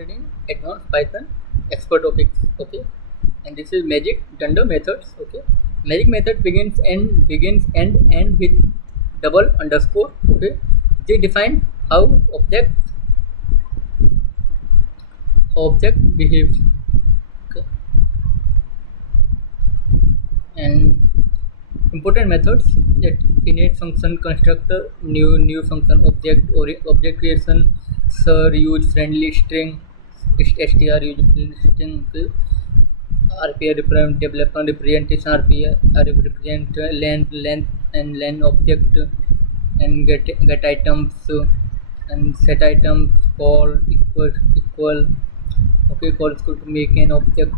studying advanced Python expert topics. Okay, and this is magic dunder methods. Okay, magic method begins and with double underscore. Okay, they define how object behaves. Okay, and important methods that init function, constructor, new function, object creation, sir, use friendly string, str, use friendly string. Okay. RPA development representation, RPA represent length and len object, and get items, and set items, call equal. Okay, call is equal to make an object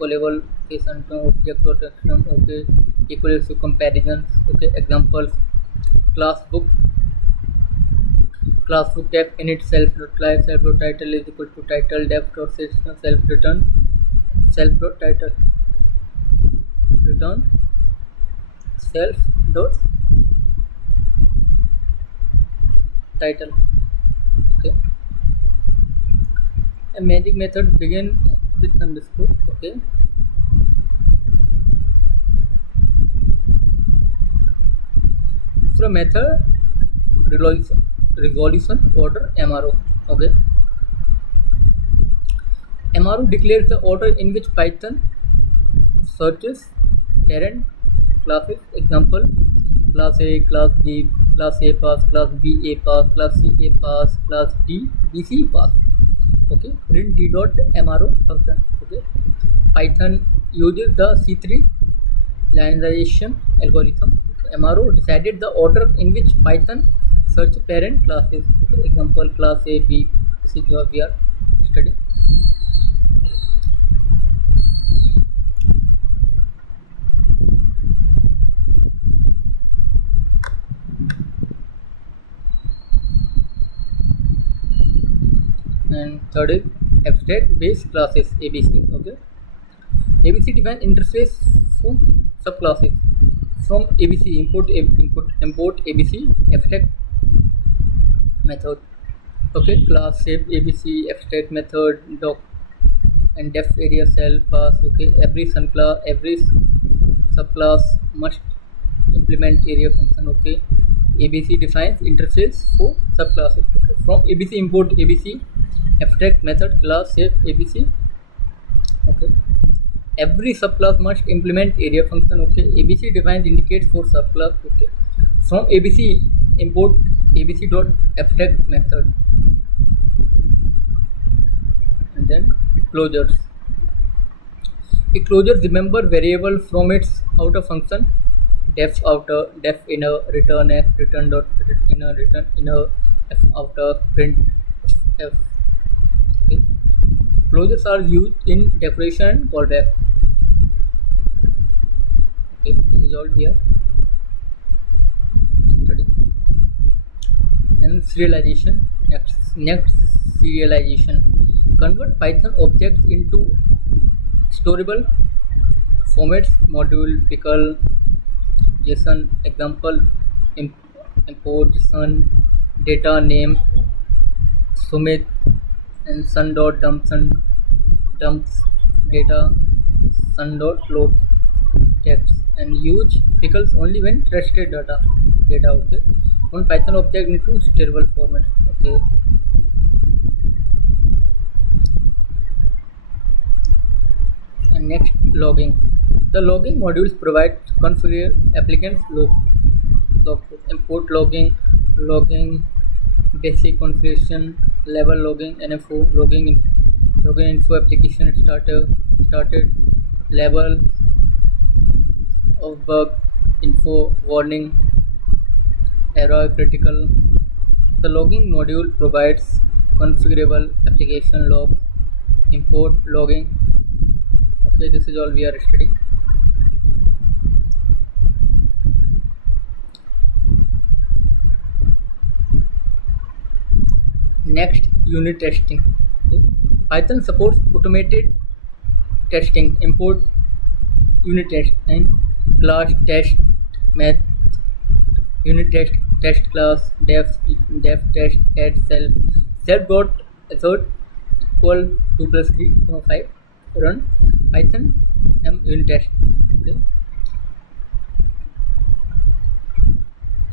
callable case to object protection. Okay, equals to comparisons. Okay, examples: class book def init self dot live self dot title is equal to title def dot system self dot return self dot title. Okay, a magic method begin with underscore. Okay, from method resolution order MRO. Okay, MRO declares the order in which Python searches parent classes. Example: class A, class B, class A pass, class B A pass, class C A pass, class D BC pass. Okay, print d dot MRO function. Okay, Python uses the C3 linearization algorithm. Okay, MRO decided the order in which Python search parent classes. Okay, example: class A, B. This is what we are studying. And third is abstract base classes, ABC. Okay, ABC defines interface for subclasses. From ABC import ABC abstract method. Okay, class shape ABC abstract method doc and def area cell pass. Okay, every subclass must implement area function. Okay, ABC defines interface for subclasses. Okay, from ABC import ABC abstract method class shape ABC. Okay, every subclass must implement area function. Okay, ABC defines indicates for subclass. Okay, from ABC import ABC dot abstract method, and then closures. A closure remember variable from its outer function, def outer, def inner, return f, return dot return inner, f outer, print f. Okay. Closures are used in declaration and callback. Okay, this is all here. Study. And serialization. Next serialization. Convert Python objects into storable formats: module, pickle, JSON. Example: import JSON, data name Sumit, and dumps data, load text, and use pickles only when trusted data. Okay, one Python object into storable format. Okay, and next, logging. The logging modules provide configure applicants log import logging, basic configuration, level logging, NFO logging info, application started, level of bug info, warning, error, critical. The logging module provides configurable application log, import logging. Okay, this is all we are studying. Next, unit testing. Okay. Python supports automated testing. Import unit test and class test math unit test class def test add self dot assert equal 2 plus 3, 5. Run Python m unit test. Okay.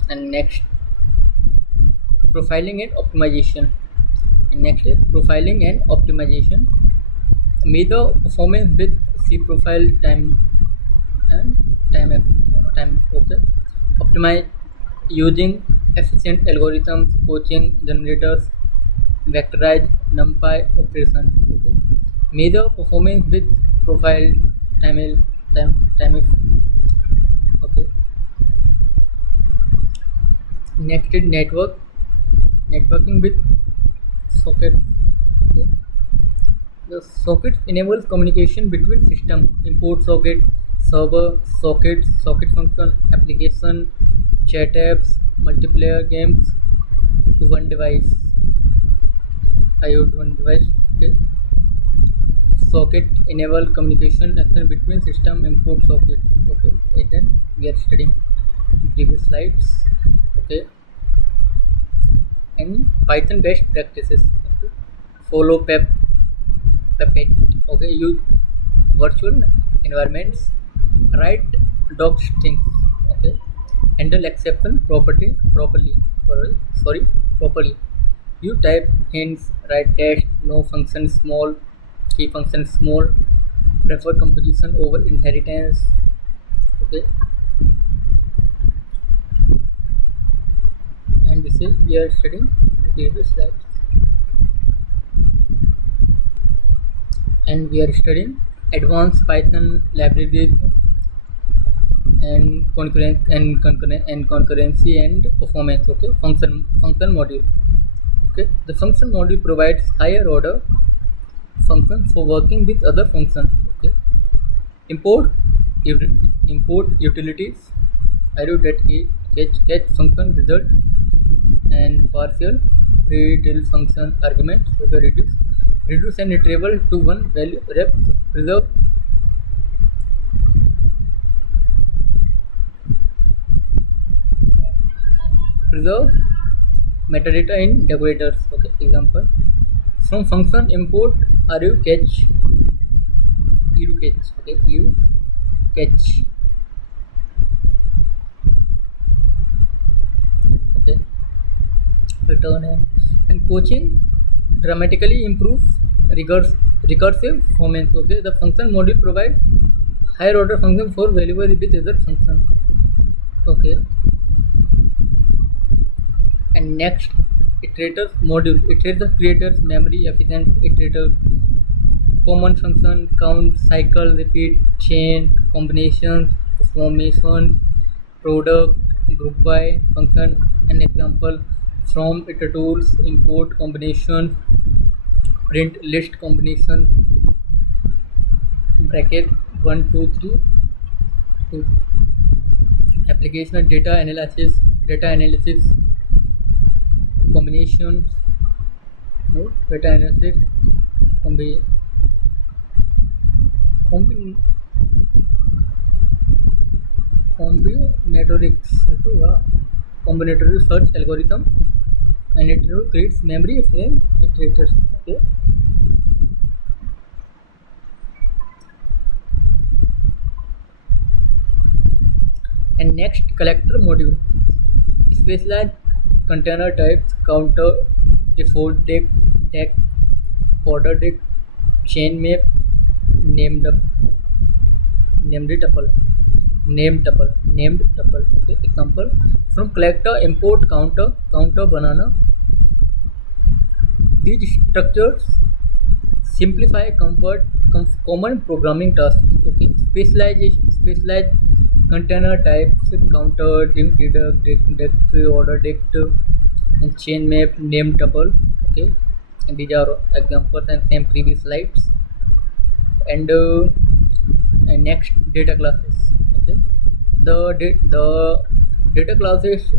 And next, profiling and optimization. And next is profiling and optimization. Measure performance with cProfile time and time. Okay. Optimize using efficient algorithms, coaching generators, vectorized NumPy operation. Okay. Measure performance with profile time. Okay. Next is networking with socket. Okay. The socket enables communication between system, import socket, server, socket function, application, chat apps, multiplayer games to one device. IoT one device. Okay. Socket enable communication action between system, import socket. Okay. And then we are studying previous slides. Okay. And Python best practices. Okay. Follow Puppet. Okay, use virtual environments, write doc strings. Okay, handle exception properly. You type hints, write test, no function small, key function small, prefer composition over inheritance. Okay, and this is we are studying previous slides, and we are studying advanced Python libraries and concurrency and performance. Okay, function module. Okay, the function module provides higher order function for working with other functions. Okay, import import utilities. I do that catch function result and partial pre-till function argument. Okay, reduce and retrieval to one value. Rep preserve metadata in decorators. Okay, example from function import array catch okay, you catch. Okay, return and coaching dramatically improves recursive performance. Okay, the function module provide higher order function for valuable with other function. Okay, and next, iterators module. Iterates the creator's memory efficient iterator, common function, count, cycle, repeat, chain, combinations, transformations, product, group by function. An example from iterators, import combinations, print list combinations, bracket 1 2 3 2. Application of data analysis combinations, no, data analysis combinatorics. Okay, yeah. Combinatorial search algorithm, and it creates memory frame iterators. Okay, and next, collector module. Specialized container types, counter, default deck, order deck, chain map, named tuple. Okay, example from collector import counter banana. These structures simplify common programming tasks. Okay, specialized container types, counter, deduct, order dect, and chain map, name tuple. Okay, and these are examples and same previous slides. And next, data classes. Okay, the data classes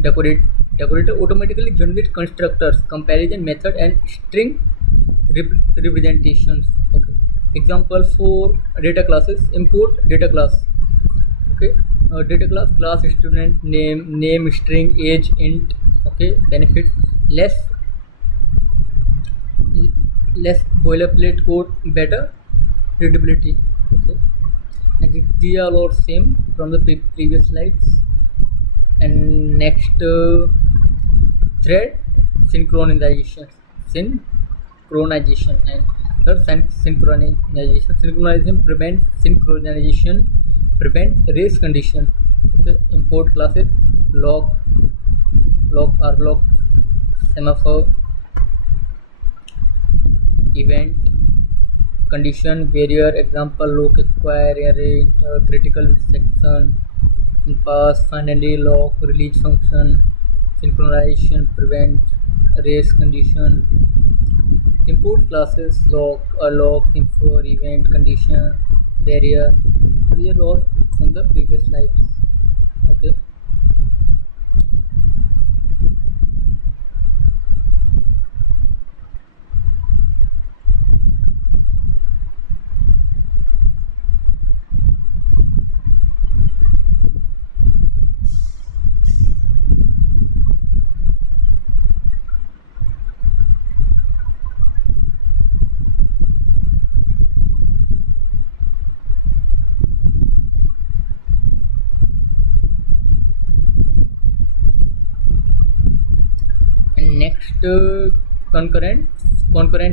decorator automatically generates constructors, comparison method, and string representations. Okay, example for data classes: import data class. Okay, data class student name string age int. Okay, benefits less boilerplate code, better readability. Okay, and these are all same from the previous slides. And next, thread synchronization, synchronization, and third synchronization. Synchronization prevent race condition. Okay, import classes lock or lock semaphore event condition barrier example lock acquire array critical section and pass finally lock release function synchronization prevent race condition import classes lock a lock info event condition barrier. These are all from the previous slides. Okay. And next, concurrent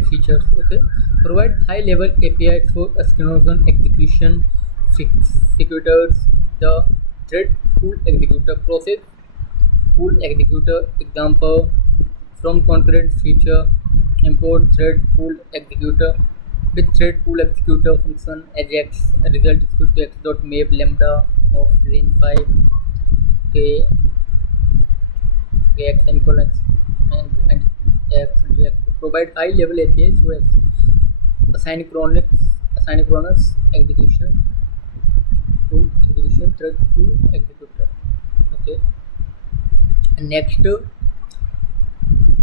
features. Okay, provide high level APIs for asynchronous execution executors. The thread pool executor process pool executor example from concurrent feature import thread pool executor with thread pool executor function ajax result is equal to x dot map lambda of range 5 k x semicolon x and x into x to provide high level APIs for asynchronous execution full execution thread to executor. Okay, and next,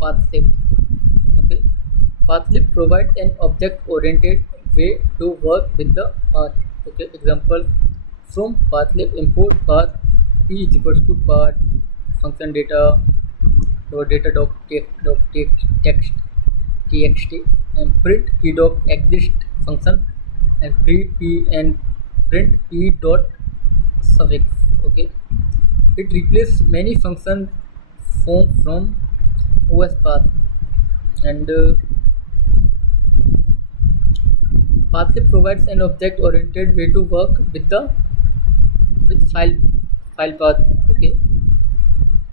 pathlib. Okay, pathlib provides an object oriented way to work with the path. Okay, example from pathlib import path p is equals to path function data data dot text txt and print p dot exist function and print p dot suffix. Okay, it replaces many functions from OS path and pathlib provides an object oriented way to work with the with file path. Okay,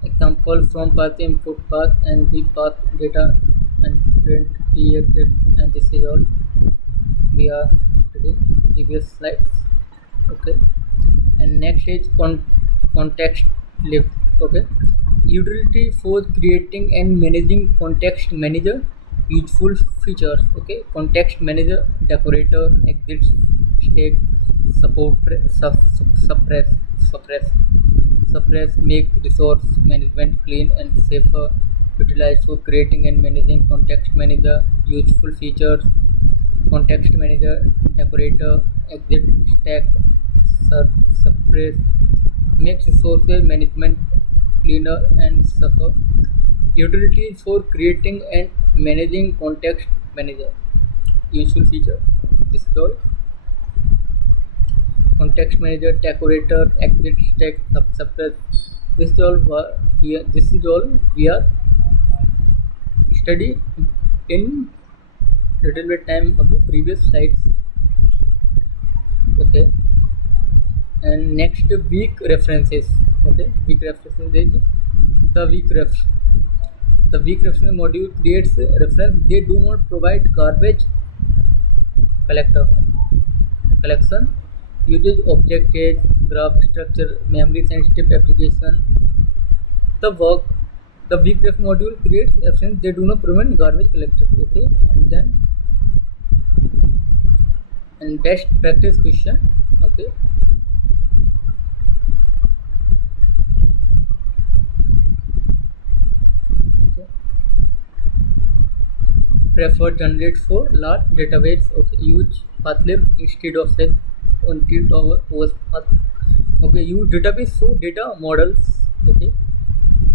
example from path input path and the path data and print exit, and this is all we are studying previous slides. Okay, and next is context lift. Okay, utility for creating and managing context manager useful features. Okay, context manager decorator exit state suppress make resource management clean and safer utilize for creating and managing context manager useful features context manager decorator exit stack suppress makes resource management cleaner and safer utilities for creating and managing context manager useful feature this is all context manager decorator exit stack suppress this is all we are study in little bit time of the previous slides. Okay, and next weak references. Okay, weak references is the weak ref the weak reference module creates reference they do not provide garbage collection uses object age graph structure memory sensitive application the weak ref module creates reference they do not prevent garbage collector. Okay, and then and best practice question. Okay, okay. Prefer generate for large database. Okay, use pathlib instead of say until OS path. Okay, use database for data models. Okay,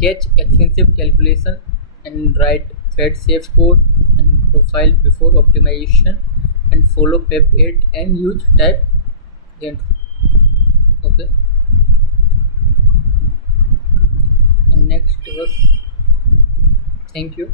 catch expensive calculation and write thread safe code and profile before optimization, and follow PEP 8 and use type then. Okay, and next was thank you.